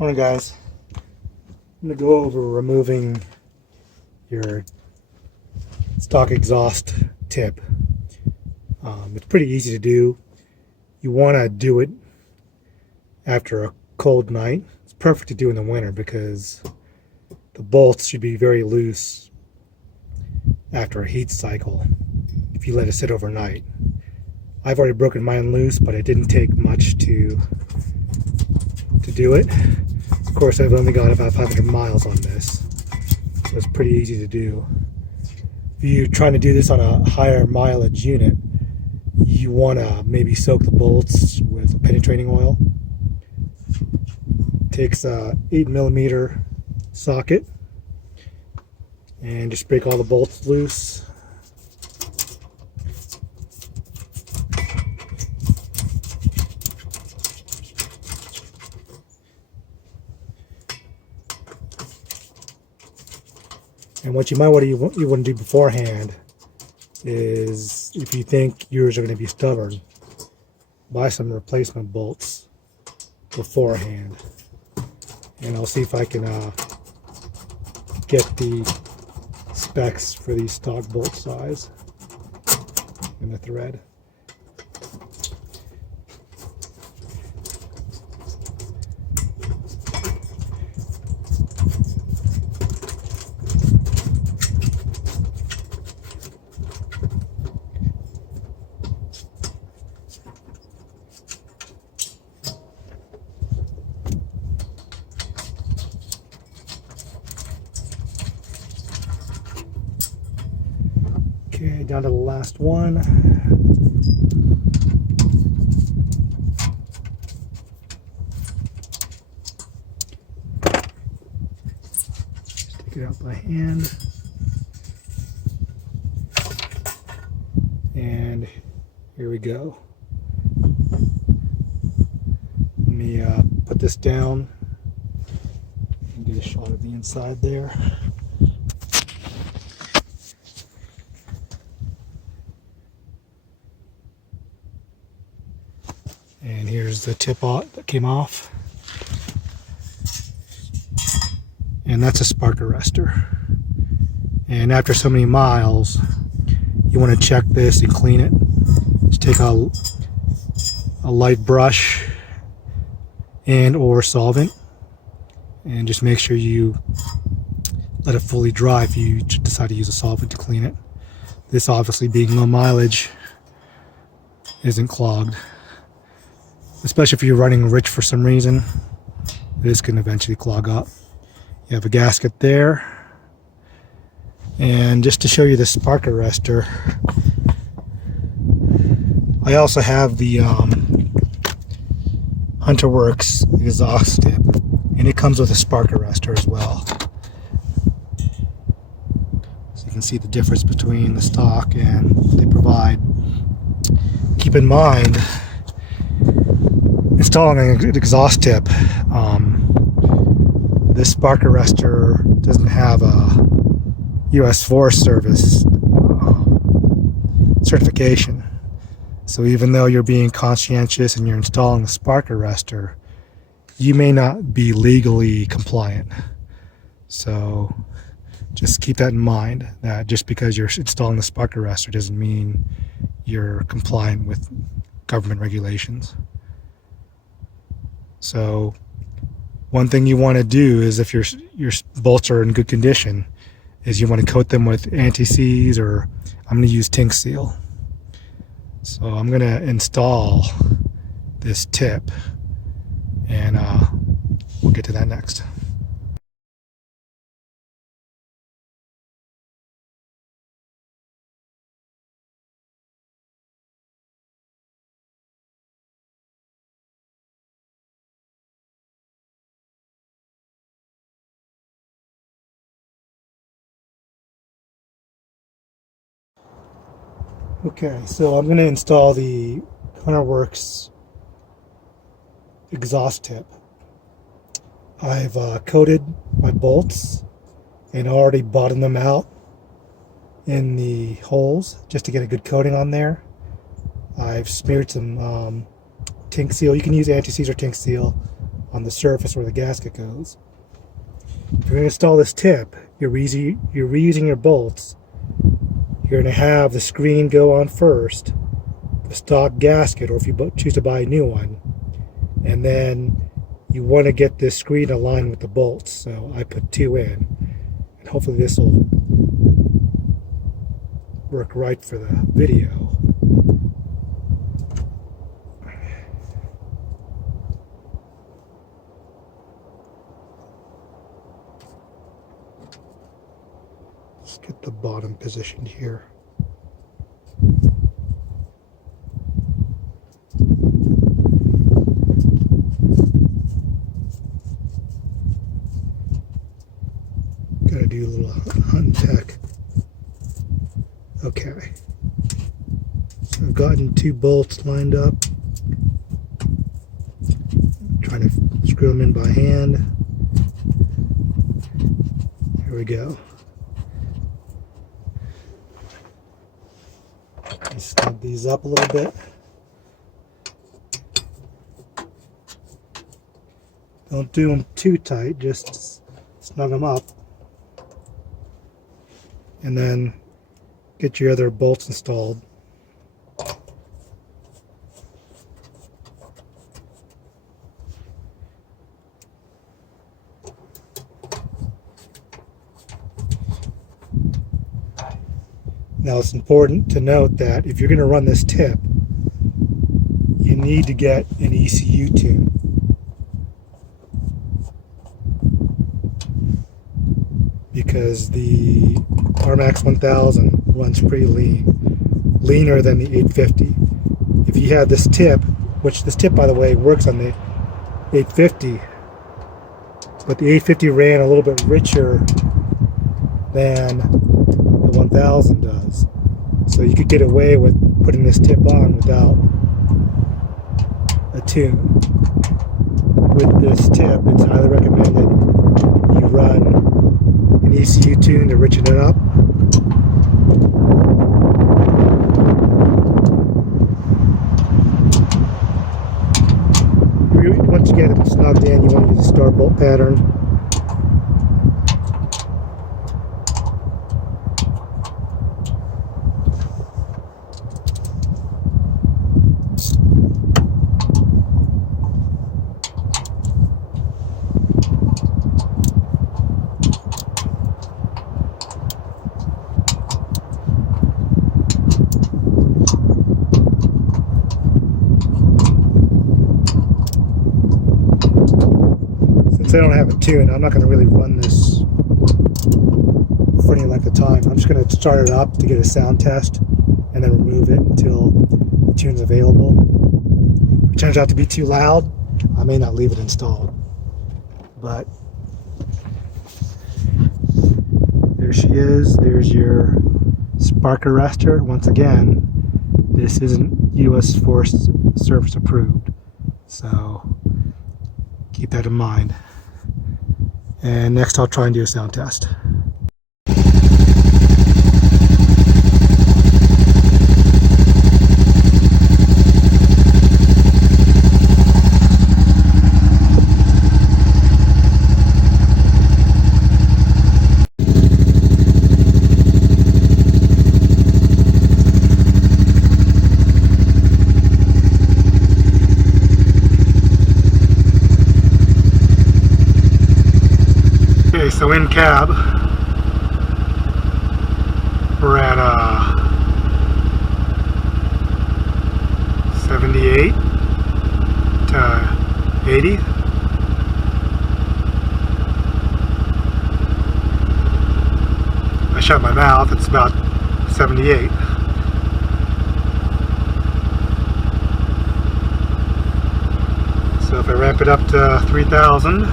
Morning, guys. I'm going to go over removing your stock exhaust tip. It's pretty easy to do. You want to do it after a cold night. It's perfect to do in the winter because the bolts should be very loose after a heat cycle if you let it sit overnight. I've already broken mine loose, but it didn't take much to do it. Of course, I've only got about 500 miles on this, so it's pretty easy to do. If you're trying to do this on a higher mileage unit, you want to maybe soak the bolts with a penetrating oil. Takes a 8mm socket and just break all the bolts loose. And what you might want to do beforehand is, if you think yours are going to be stubborn, buy some replacement bolts beforehand. And I'll see if I can get the specs for the stock bolt size and the thread. Okay, down to the last one. Just take it out by hand. And here we go. Let me put this down and get a shot of the inside there. And here's the tip that came off. And that's a spark arrestor. And after so many miles, you want to check this and clean it. Just take a light brush and or solvent and just make sure you let it fully dry if you decide to use a solvent to clean it. This, obviously being low mileage, isn't clogged. Especially if you're running rich for some reason, this can eventually clog up. You have a gasket there. And just to show you the spark arrestor, I also have the Hunterworks exhaust tip, and it comes with a spark arrestor as well. So you can see the difference between the stock and what they provide. Keep in mind, installing an exhaust tip, this spark arrestor doesn't have a U.S. Forest Service certification. So even though you're being conscientious and you're installing a spark arrestor, you may not be legally compliant. So just keep that in mind, that just because you're installing the spark arrestor doesn't mean you're compliant with government regulations. So one thing you want to do is, if your bolts are in good condition, is you want to coat them with anti-seize, or I'm going to use Tink Seal. So I'm going to install this tip, and we'll get to that next. Okay, so I'm going to install the Hunterworks exhaust tip. I've coated my bolts and already bottomed them out in the holes just to get a good coating on there. I've smeared some Tink Seal. You can use anti-seize or Tink Seal on the surface where the gasket goes. If you're going to install this tip, you're reusing your bolts. You're going to have the screen go on first, the stock gasket, or if you choose to buy a new one, and then you want to get this screen aligned with the bolts. So I put 2 in, and hopefully this will work right for the video. Let's get the bottom positioned here. Gotta do a little hunt tech. Okay. So I've gotten 2 bolts lined up. Trying to screw them in by hand. Here we go. Snug these up a little bit. Don't do them too tight, just snug them up. And then get your other bolts installed. Now it's important to note that if you're going to run this tip, you need to get an ECU tune. Because the RMAX 1000 runs pretty lean, leaner than the 850. If you had this tip, which this tip by the way works on the 850, but the 850 ran a little bit richer than the 1000 does. So you could get away with putting this tip on without a tune. With this tip, it's highly recommended you run an ECU tune to richen it up. Once you get it snugged in, you want to use the star bolt pattern. Since I don't have a tune, I'm not going to really run this for any length of time. I'm just going to start it up to get a sound test and then remove it until the tune's available. If it turns out to be too loud, I may not leave it installed. But there she is. There's your spark arrestor. Once again, this isn't US Forest Service approved, so keep that in mind. And next I'll try and do a sound test. So in cab, we're at 78 to 80. I shut my mouth, it's about 78. So if I ramp it up to 3,000,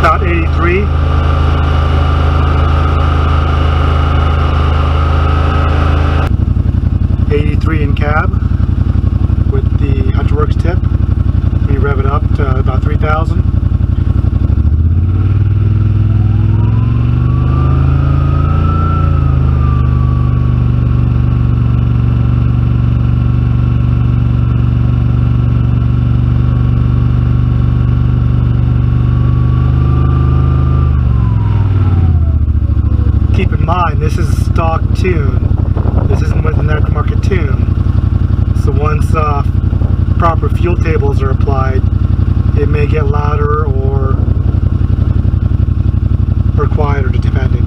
about 83. in cab with the Hunterworks tip. We rev it up to about 3,000. Keep in mind, this is a stock tune. This isn't with an aftermarket tune. So once proper fuel tables are applied, it may get louder or quieter depending.